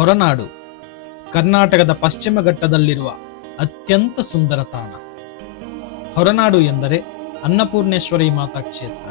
ಹೊರನಾಡು ಕರ್ನಾಟಕದ ಪಶ್ಚಿಮ ಘಟ್ಟದಲ್ಲಿರುವ ಅತ್ಯಂತ ಸುಂದರ ತಾಣ. ಹೊರನಾಡು ಎಂದರೆ ಅನ್ನಪೂರ್ಣೇಶ್ವರಿ ಮಾತಾ ಕ್ಷೇತ್ರ.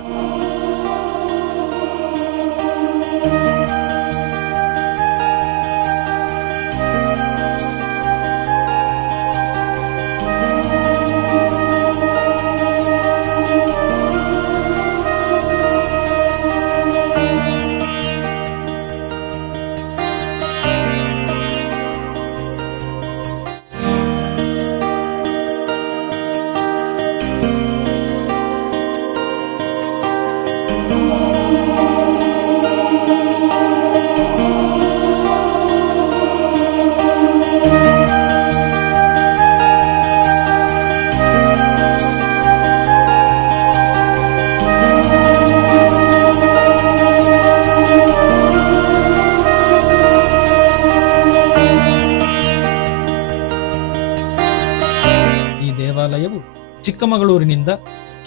ದೇವಾಲಯವು ಚಿಕ್ಕಮಗಳೂರಿನಿಂದ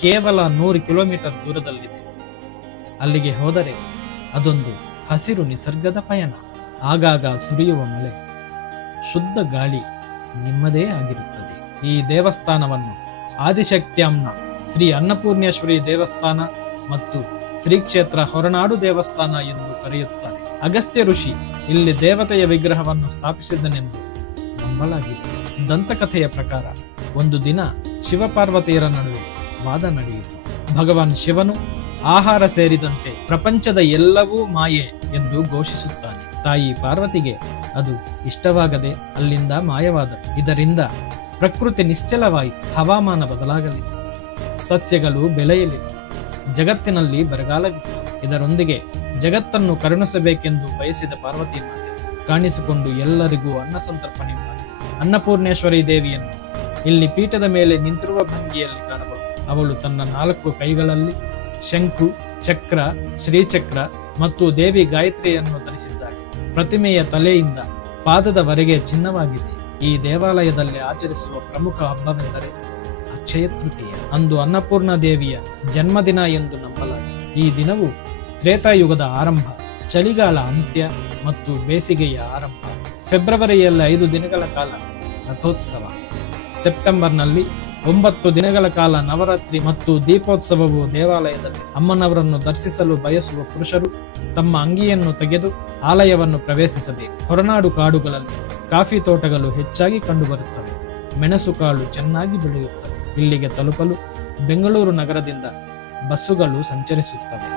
ಕೇವಲ 100 ಕಿಲೋಮೀಟರ್ ದೂರದಲ್ಲಿದೆ. ಅಲ್ಲಿಗೆ ಹೋದರೆ ಅದೊಂದು ಹಸಿರು ನಿಸರ್ಗದ ಪಯಣ. ಆಗಾಗ ಸುರಿಯುವ ಮಳೆ, ಶುದ್ಧ ಗಾಳಿ ನಿಮ್ಮದೇ ಆಗಿರುತ್ತದೆ. ಈ ದೇವಸ್ಥಾನವನ್ನು ಆದಿಶಕ್ತ್ಯಂನ ಶ್ರೀ ಅನ್ನಪೂರ್ಣೇಶ್ವರಿ ದೇವಸ್ಥಾನ ಮತ್ತು ಶ್ರೀ ಕ್ಷೇತ್ರ ಹೊರನಾಡು ದೇವಸ್ಥಾನ ಎಂದು ಕರೆಯುತ್ತಾರೆ. ಅಗಸ್ತ್ಯ ಋಷಿ ಇಲ್ಲಿ ದೇವತೆಯ ವಿಗ್ರಹವನ್ನು ಸ್ಥಾಪಿಸಿದನೆಂದು ನಂಬಲಾಗಿದೆ. ದಂತಕಥೆಯ ಪ್ರಕಾರ ಒಂದು ದಿನ ಶಿವಪಾರ್ವತಿಯರ ನಡುವೆ ವಾದ ನಡೆಯಿತು. ಭಗವಾನ್ ಶಿವನು ಆಹಾರ ಸೇರಿದಂತೆ ಪ್ರಪಂಚದ ಎಲ್ಲವೂ ಮಾಯೆ ಎಂದು ಘೋಷಿಸುತ್ತಾನೆ. ತಾಯಿ ಪಾರ್ವತಿಗೆ ಅದು ಇಷ್ಟವಾಗದೆ ಅಲ್ಲಿಂದ ಮಾಯವಾದಳು. ಇದರಿಂದ ಪ್ರಕೃತಿ ನಿಶ್ಚಲವಾಯಿತು. ಹವಾಮಾನ ಬದಲಾಗಲಿದೆ, ಸಸ್ಯಗಳು ಬೆಳೆಯಲಿವೆ, ಜಗತ್ತಿನಲ್ಲಿ ಬರಗಾಲವಿತ್ತು. ಇದರೊಂದಿಗೆ ಜಗತ್ತನ್ನು ಕರುಣಿಸಬೇಕೆಂದು ಬಯಸಿದ ಪಾರ್ವತಿ ಮಾತೆ ಕಾಣಿಸಿಕೊಂಡು ಎಲ್ಲರಿಗೂ ಅನ್ನ ಸಂತರ್ಪಣೆ ಮಾಡಿ ಅನ್ನಪೂರ್ಣೇಶ್ವರಿ ದೇವಿಯನ್ನು ಇಲ್ಲಿ ಪೀಠದ ಮೇಲೆ ನಿಂತಿರುವ ಭಂಗಿಯಲ್ಲಿ ಕಾಣಬಹುದು. ಅವಳು ತನ್ನ 4 ಕೈಗಳಲ್ಲಿ ಶಂಕು, ಚಕ್ರ, ಶ್ರೀಚಕ್ರ ಮತ್ತು ದೇವಿ ಗಾಯತ್ರಿಯನ್ನು ಧರಿಸಿದ್ದಾಳೆ. ಪ್ರತಿಮೆಯ ತಲೆಯಿಂದ ಪಾದದವರೆಗೆ ಚಿನ್ನವಾಗಿದೆ. ಈ ದೇವಾಲಯದಲ್ಲಿ ಆಚರಿಸುವ ಪ್ರಮುಖ ಹಬ್ಬವೆಂದರೆ ಅಕ್ಷಯ ತೃತೀಯ. ಅಂದು ಅನ್ನಪೂರ್ಣ ದೇವಿಯ ಜನ್ಮದಿನ ಎಂದು ನಂಬಲಾಗಿದೆ. ಈ ದಿನವು ತ್ರೇತಾಯುಗದ ಆರಂಭ, ಚಳಿಗಾಲ ಅಂತ್ಯ ಮತ್ತು ಬೇಸಿಗೆಯ ಆರಂಭ. ಫೆಬ್ರವರಿಯಲ್ಲಿ 5 ದಿನಗಳ ಕಾಲ ರಥೋತ್ಸವ. ಸೆಪ್ಟೆಂಬರ್ನಲ್ಲಿ 9 ದಿನಗಳ ಕಾಲ ನವರಾತ್ರಿ ಮತ್ತು ದೀಪೋತ್ಸವವು ದೇವಾಲಯದಲ್ಲಿ. ಅಮ್ಮನವರನ್ನು ದರ್ಶಿಸಲು ಬಯಸುವ ಪುರುಷರು ತಮ್ಮ ಅಂಗಿಯನ್ನು ತೆಗೆದು ಆಲಯವನ್ನು ಪ್ರವೇಶಿಸಬೇಕು. ಹೊರನಾಡು ಕಾಡುಗಳಲ್ಲಿ ಕಾಫಿ ತೋಟಗಳು ಹೆಚ್ಚಾಗಿ ಕಂಡುಬರುತ್ತವೆ. ಮೆಣಸು ಕಾಳು ಚೆನ್ನಾಗಿ ಬೆಳೆಯುತ್ತವೆ. ಇಲ್ಲಿಗೆ ತಲುಪಲು ಬೆಂಗಳೂರು ನಗರದಿಂದ ಬಸ್ಸುಗಳು ಸಂಚರಿಸುತ್ತವೆ.